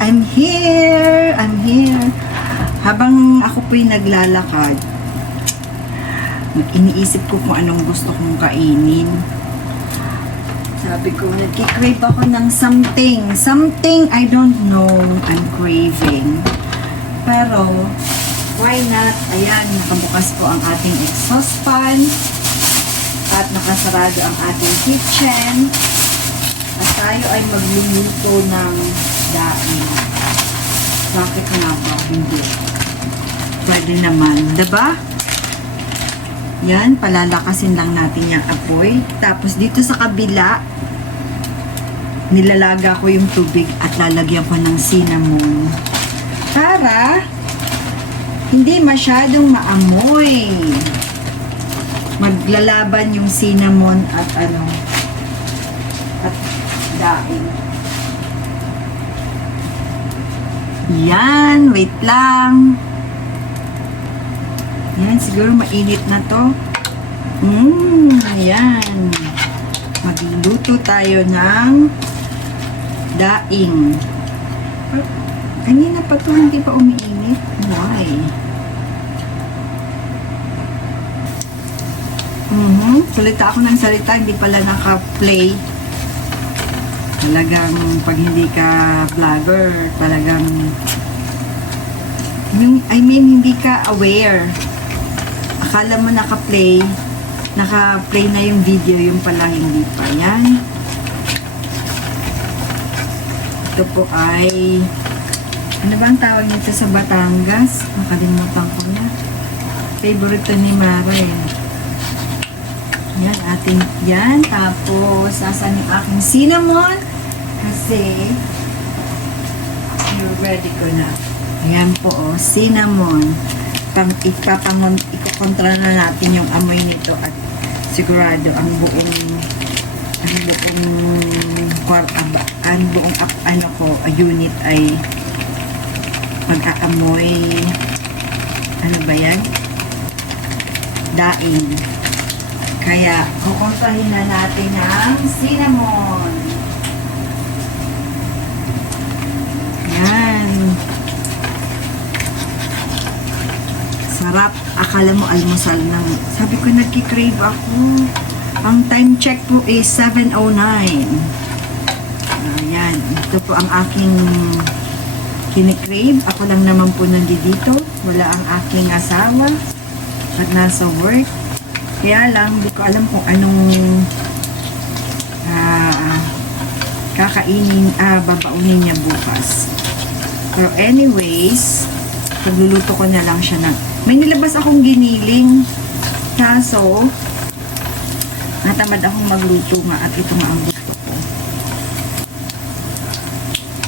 I'm here! I'm here! Habang ako po'y naglalakad, iniisip ko kung anong gusto kong kainin. Sabi ko, nagkikrave ako ng something. Something I don't know I'm craving. Pero, why not? Ayan, nakabukas po ang ating exhaust fan. At nakasarado ang ating kitchen. At tayo ay magluluto ng daing. Bakit nga ba? Hindi. Pwede naman. Diba? Yan, palalakasin lang natin yung apoy. Tapos dito sa kabila, nilalaga ko yung tubig at lalagyan ko ng cinnamon. Para hindi masyadong maamoy. Maglalaban yung cinnamon at at daing. Yan, wait lang. Yan, siguro mainit na to. Ayan. Magluluto tayo ng daing. Kanina pa to, hindi pa umiinit. Why? Salita ako ng salita, hindi pala naka-play. Talagang pag hindi ka vlogger, talagang hindi ka aware. Akala mo naka-play na yung video, yung pala hindi pa. Yan. Ito po ay ano ba ang tawag nito sa Batangas? Nakalimutan ko na. Favorite to ni Mara eh. Yan, ating yan. Tapos, sasan yung aking cinnamon. Kasi, you're ready ko na. Ayan po, oh, cinnamon. Ikokontra na natin yung amoy nito at sigurado ang buong unit ay mag-aamoy. Ano ba yan? Daing. Kaya, kukontrahin na natin ang cinnamon. Yan. Sarap. Akala mo almusal ng... Sabi ko, nagkikrave ako. Ang time check po is 7:09. Ayan. Ito po ang aking kinikrave. Ako lang naman po nandito. Wala ang aking asawa. At nasa work. Kaya lang, hindi ko alam kung anong babaunin niya bukas. Pero anyways, pagluluto ko na lang siya ng... May nilabas akong giniling. Kaso, natamad akong magluto nga at ito nga ang gusto ko.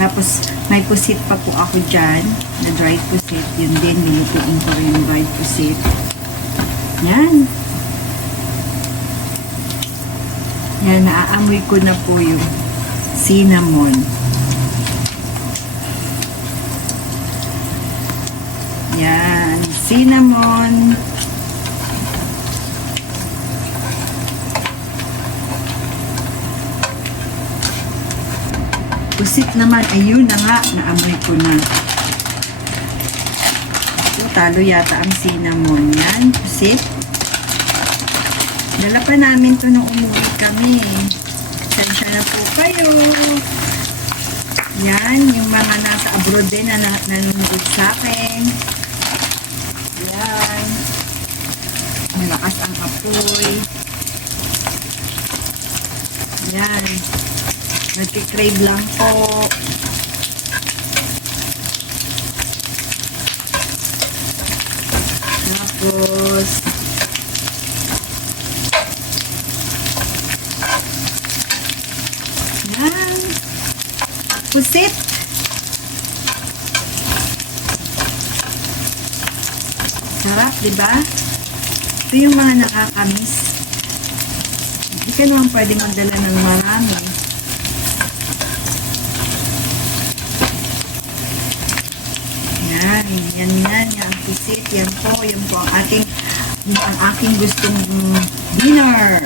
Tapos, may pusit pa po ako dyan, na dried pusit. Yun din, nilutuin ko rin yung dried pusit. Yan. Yan, naaamoy ko na po yung cinnamon. Yan, cinnamon. Pusit naman, ayun na nga, naamoy ko na. Talo yata ang cinnamon. Yan, pusit. Dala pa namin to nung umuwi kami. Sensya na po kayo. Yan, yung mga nasa abroad din na nanonood sa akin. Yan. Malakas ang apoy. Yan. Nagkikrave lang po. Tapos, yan. Pusit. Sarap, diba? Ito yung mga nakakamiss. Hindi ka naman pwede magdala ng marami. Yan, yan, pusit. Yan po ang aking gustong dinner.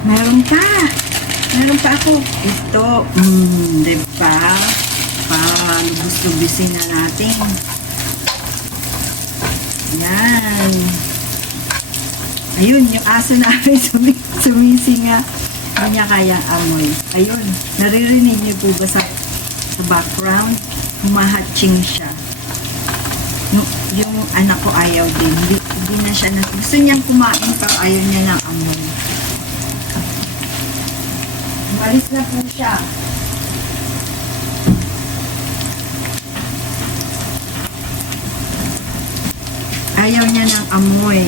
Meron pa. Meron pa ako. Ito. Diba? Lubos-lubusin na natin. Yan. Ayun, yung aso namin sumisinga. Hindi niya kayang amoy. Ayun. Naririnig niyo po ba sa background? Humahatching siya. Yung anak ko ayaw din. Hindi na siya gusto niyang kumain pero ayaw niya ng amoy. Umalis na po siya. Ayaw niya ng amoy.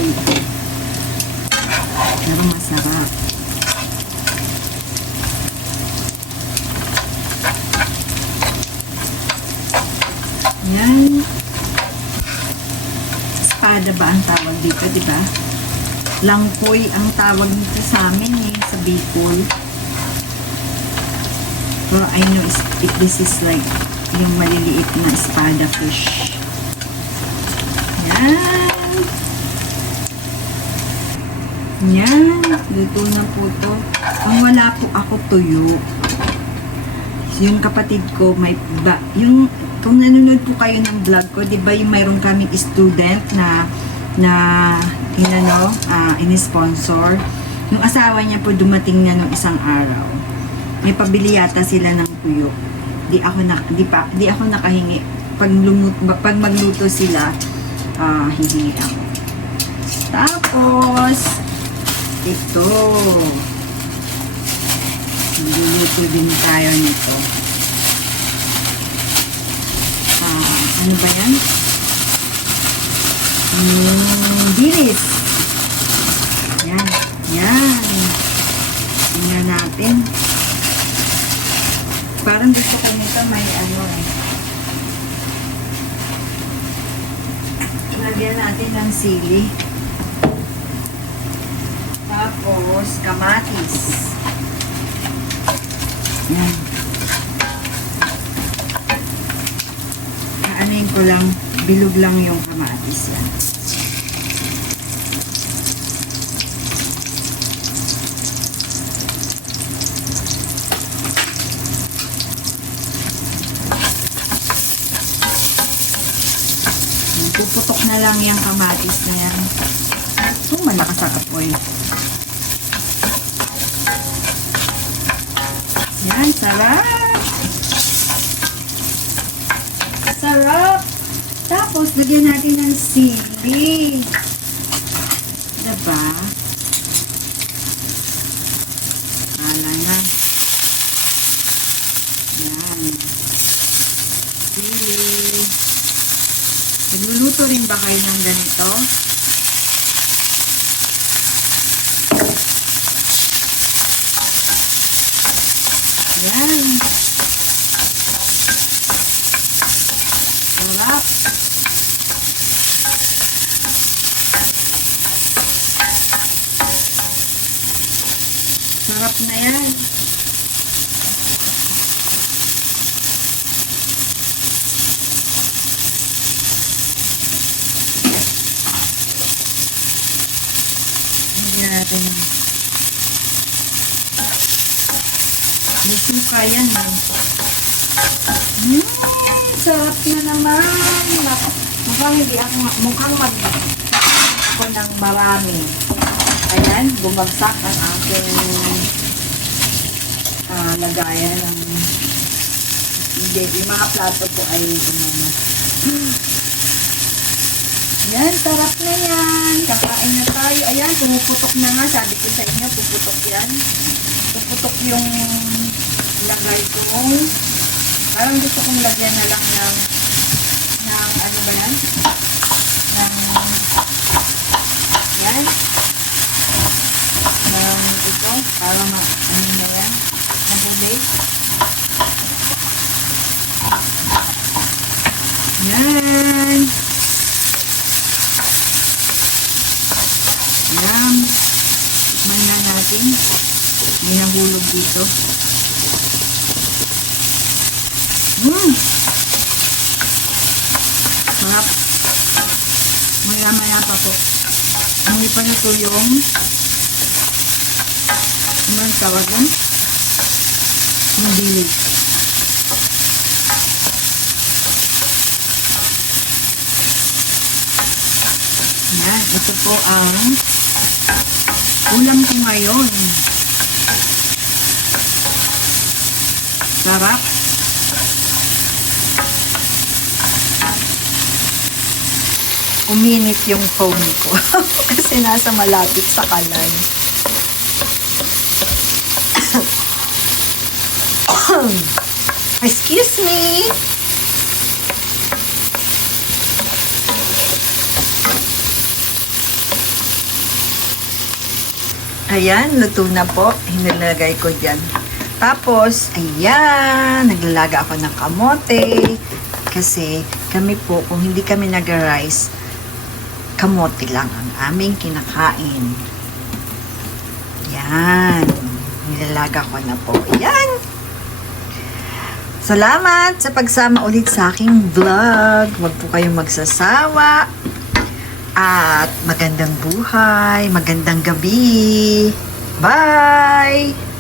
Pero masarap. Yan. Espada ba ang tawag dito, di ba? Langkoy ang tawag nito sa amin sa Bicol. Pero I know if this is like yung maliliit na espada fish. Yan. Yan. Luto na po to. Ang wala po ako tuyo. Yung kapatid ko, kung nanonood po kayo ng vlog ko, di ba yung mayroon kaming student na in-sponsor. Yung asawa niya po dumating na nung isang araw. May pabili yata sila ng tuyo. Di ako nakahingi. Pag magluto sila, hihingi ako. Tapos, ito. Magluluto din tayo nito. Ano ba yan? Dilis. Yan. Yan. Tingnan natin. Parang gusto ko nito may lagyan natin ng sili. Tapos, kamatis. Yan. Kaanayin ko lang, bilog lang yung kamatis yan. Puputok na lang yung kamatis na yan. Ito, malakas ang apoy. Yan, sarap! Sarap! Tapos, lagyan natin ng sili. Diba? Hala na. Yan. Sili. Nagluluto rin ba kayo ng ganito? Yan. Sarap. Sarap na yan. Natin. May suka yan eh. Sarap na naman. Mukhang ako ng marami. Ayan, bumagsak ang aking lagayan ng yung mga plato po ay yan, sarap na yan. Kakain na tayo. Ayan, pumuputok na nga. Sabi ko sa inyo, puputok yan. Puputok yung lagay ko. Parang gusto kong lagyan na lang ng ano ba yan? Yan. Ito. Para ano na yan? Nabulay. Yan. Yan. Tikman na natin. May nahulog dito. Sarap. Maya-maya pa po. Hindi pa na ito yung Ano ang tawag yan? Mabilis. Yan, ito po ang ulam ko ngayon. Sarap. Uminit yung phone ko kasi nasa malapit sa kalan. Excuse me. Ayan, luto na po. Hinilagay ko dyan. Tapos, ayan, naglalaga ako ng kamote. Kasi kami po, kung hindi kami nag-rice, kamote lang ang aming kinakain. Yan. Nilalaga ko na po. Yan. Salamat sa pagsama ulit sa aking vlog. Huwag po kayong magsasawa. At magandang buhay, magandang gabi. Bye!